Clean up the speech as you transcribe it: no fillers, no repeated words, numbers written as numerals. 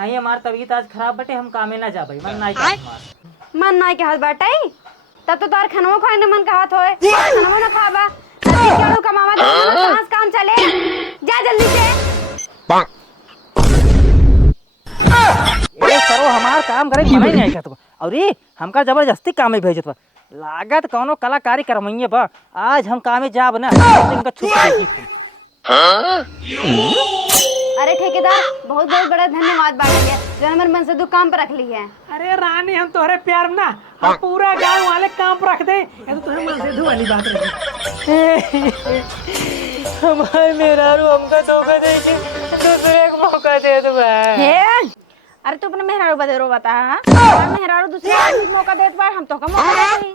नहीं हमार तबीयत आज खराब बटे, हम कामे ना जा भाई, मन नहीं का हमार। मन नहीं के हाथ बाटे तब तो तार खनवा खाने मन का हाथ होए, खनवा ना खाबा जल्दी केड़ू कमावा दे, कहां से काम चले, जा जल्दी से। ए सरो हमार काम करे मना ही नहीं करत और ये हमका जबरदस्ती कामे भेजत बा, लागत कौनो कलाकारी करमइए बा। आज हम कामे जाब ना, इनका छुट्टी देखी। अरे ठेकेदार बहुत बहुत बड़ा धन्यवाद बाटे जो हमर मन से दुकान पर रख ली है। अरे रानी हम तोहरे प्यार में ना हम पूरा गांव वाले काम पर रख दे, ये तो तुम्हें मन से धो वाली बात रही। हमारे मेहरारू हमका धोखा दे के दूसरे को मौका दे दो हे अरे तू अपने मेहरारू बदरो बता, हां मेहरारू दूसरे को मौका देत बा, हम तो का मौका दे रही।